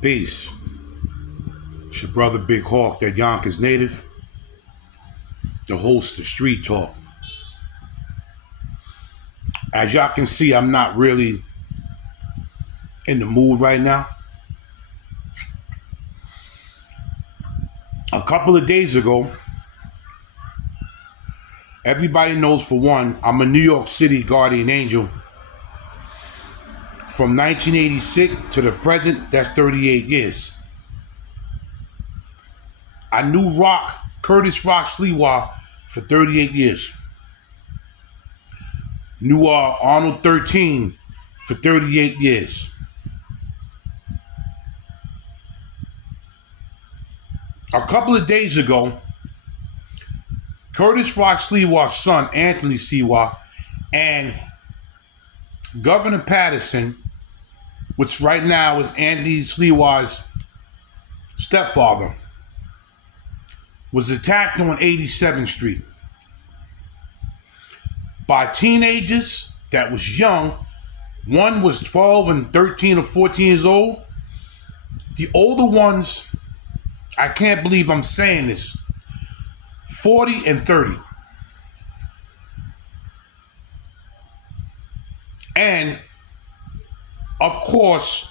Peace. It's your brother Big Hawk, that Yonkers native, the host of Street Talk. As y'all can see, I'm not really in the mood right now. A couple of days ago, everybody knows, for one, I'm a New York City guardian angel. From 1986 to the present, that's 38 years. I knew Curtis Rock Sliwa for 38 years. Knew Arnold 13 for 38 years. A couple of days ago, Curtis Rock Sliwa's son, Anthony Sliwa, and Governor Patterson, which right now is Andy Sliwa's stepfather, was attacked on 87th Street by teenagers that was young. One was 12 and 13 or 14 years old. The older ones, I can't believe I'm saying this, 40 and 30. And of course,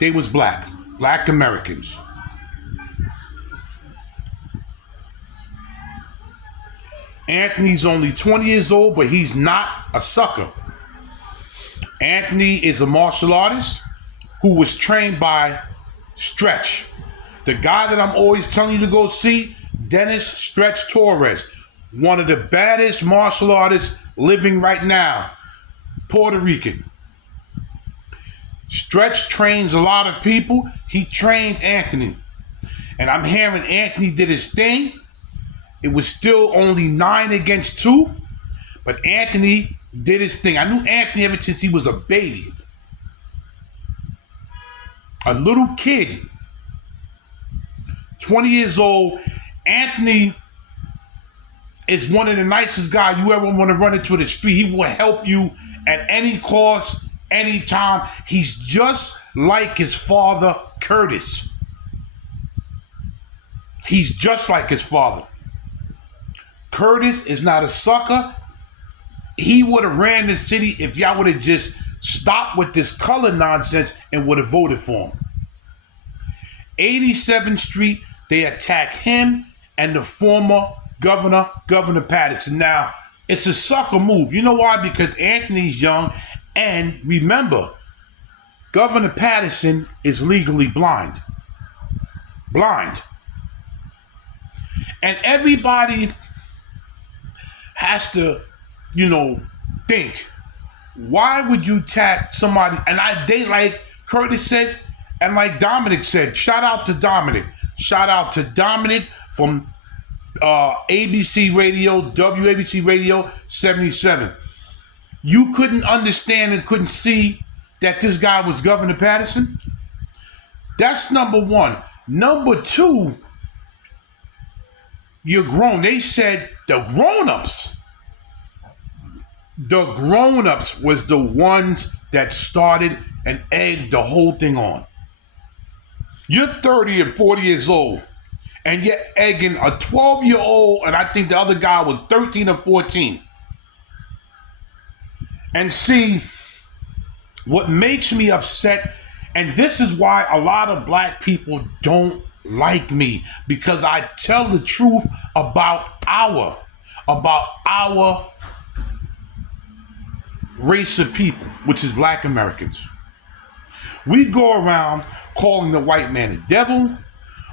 they was black Americans. Anthony's only 20 years old, but he's not a sucker. Anthony is a martial artist who was trained by Stretch. The guy that I'm always telling you to go see, Dennis Stretch Torres, one of the baddest martial artists living right now, Puerto Rican. Stretch trains a lot of people. He trained Anthony. And I'm hearing Anthony did his thing. It was still only 9 against 2, but Anthony did his thing. I knew Anthony ever since he was a baby. A little kid, 20 years old. Anthony is one of the nicest guys you ever want to run into the street. He will help you at any cost, anytime. He's just like his father, Curtis. He's just like his father. Curtis is not a sucker. He would have ran the city if y'all would have just stopped with this color nonsense and would have voted for him. 87th Street, they attack him and the former governor, Governor Patterson. Now, it's a sucker move. You know why? Because Anthony's young, and remember, Governor Patterson is legally blind. Blind. And everybody has to, think, why would you attack somebody? And they, like Curtis said, and like Dominic said, shout out to Dominic. Shout out to Dominic from ABC Radio, WABC Radio 77. You couldn't understand and couldn't see that this guy was Governor Patterson? That's number one. Number two, you're grown. They said the grown-ups was the ones that started and egged the whole thing on. You're 30 and 40 years old, and you're egging a 12-year-old, and I think the other guy was 13 or 14. And see, what makes me upset, and this is why a lot of black people don't like me, because I tell the truth about our race of people, which is black Americans. We go around calling the white man a devil.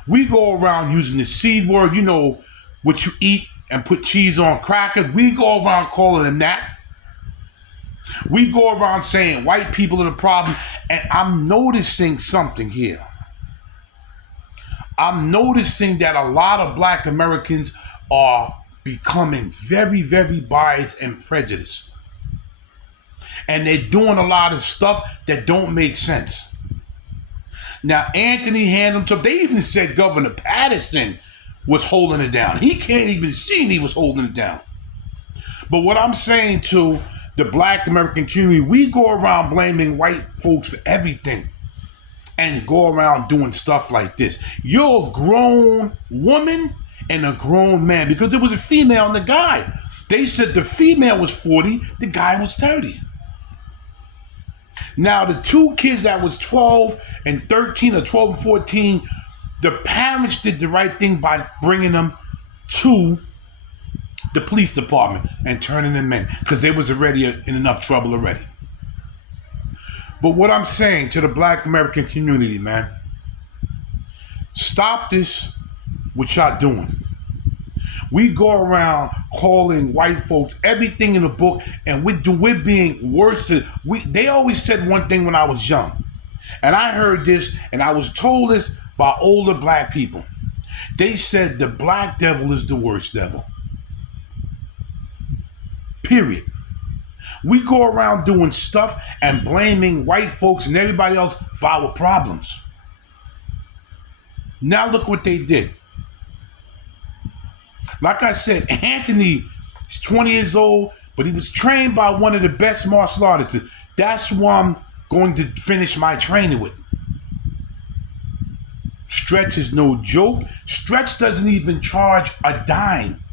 We go around using the C word, what you eat and put cheese on crackers. We go around calling them that. We go around saying white people are the problem. And I'm noticing something here. I'm noticing that a lot of black Americans are becoming very, very biased and prejudiced. And they're doing a lot of stuff that don't make sense. Now, Anthony handled himself. They even said Governor Patterson was holding it down. He can't even see he was holding it down. But what I'm saying to the black American community, we go around blaming white folks for everything. and go around doing stuff like this. You're a grown woman and a grown man, because there was a female and the guy. They said the female was 40, the guy was 30. Now, the two kids that was 12 and 13, or 12 and 14, the parents did the right thing by bringing them to the police department and turning them in, because they was already in enough trouble already. But what I'm saying to the Black American community, man, stop this, what y'all doing. We go around calling white folks everything in the book, and we're being worse than they always said one thing when I was young, and I heard this, and I was told this by older black people. They said the black devil is the worst devil. Period. We go around doing stuff and blaming white folks and everybody else for our problems. Now look what they did. Like I said, Anthony is 20 years old, but he was trained by one of the best martial artists. That's who I'm going to finish my training with. Stretch is no joke. Stretch doesn't even charge a dime.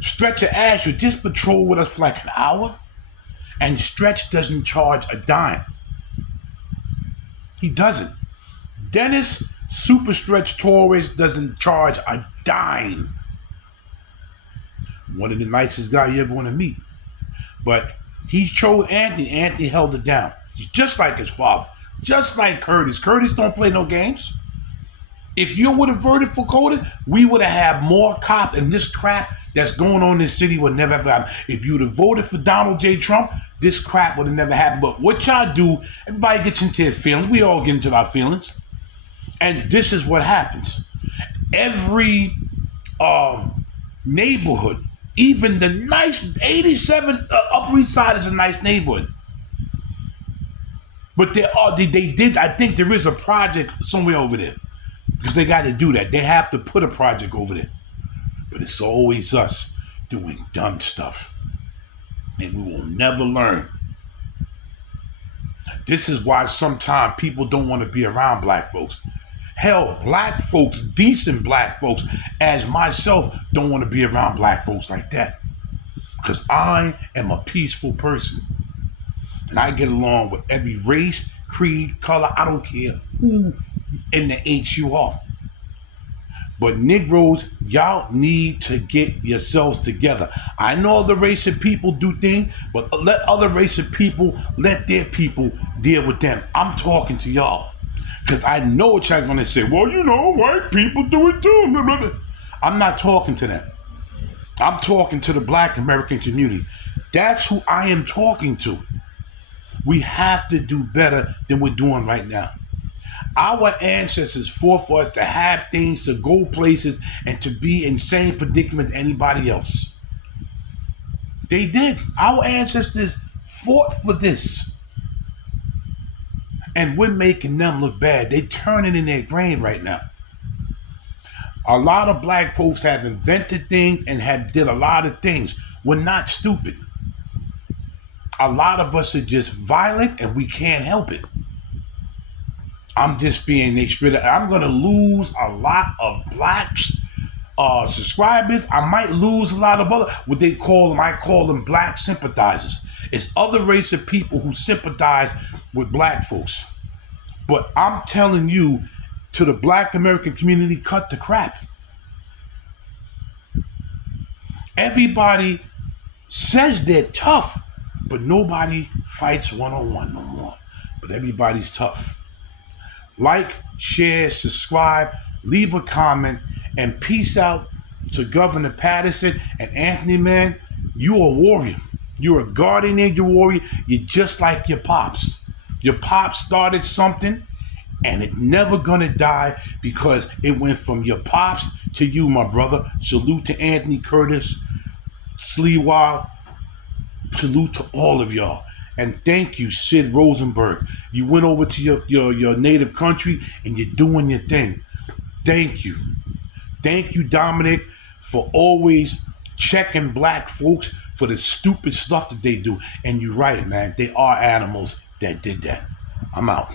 Stretch will ask you, just patrol with us for like an hour, and Stretch doesn't charge a dime. He doesn't. Dennis Super Stretch Torres doesn't charge a dime. One of the nicest guys you ever want to meet. But he chose Anthony. Anthony held it down. He's just like his father. Just like Curtis. Curtis don't play no games. If you would have voted for Curtis, we would have had more cops, and this crap that's going on in this city would never ever happen. If you would have voted for Donald J. Trump, this crap would have never happened. But what y'all do, everybody gets into their feelings. We all get into our feelings. And this is what happens. Every neighborhood, even the nice 87 Upper East Side is a nice neighborhood. But they did, I think there is a project somewhere over there. Because they got to do that. They have to put a project over there. But it's always us doing dumb stuff. And we will never learn. This is why sometimes people don't want to be around black folks. Hell, black folks, decent black folks, as myself, don't want to be around black folks like that. Because I am a peaceful person. And I get along with every race, creed, color. I don't care who in the H you are. But Negroes, y'all need to get yourselves together. I know other race of people do things, but let other race of people, let their people deal with them. I'm talking to y'all. Because I know what y'all going to say. Well, you know, white people do it too. I'm not talking to them. I'm talking to the Black American community. That's who I am talking to. We have to do better than we're doing right now. Our ancestors fought for us to have things, to go places, and to be in the same predicament as anybody else. They did. Our ancestors fought for this. And we're making them look bad. They're turning in their grave right now. A lot of black folks have invented things and have did a lot of things. We're not stupid. A lot of us are just violent and we can't help it. I'm just being straight up. I'm going to lose a lot of blacks subscribers. I might lose a lot of other, what they call them, I call them black sympathizers. It's other race of people who sympathize with black folks. But I'm telling you, to the Black American community, cut the crap. Everybody says they're tough, but nobody fights one-on-one no more. But everybody's tough. Like, share, subscribe, leave a comment, and peace out to Governor Patterson and Anthony, man. You a warrior. You're a guardian angel warrior. You're just like your pops. Your pops started something, and it never gonna die because it went from your pops to you, my brother. Salute to Anthony Curtis, Sliwa. Salute to all of y'all. And thank you, Sid Rosenberg. You went over to your native country and you're doing your thing. Thank you. Thank you, Dominic, for always checking black folks for the stupid stuff that they do. And you're right, man. They are animals that did that. I'm out.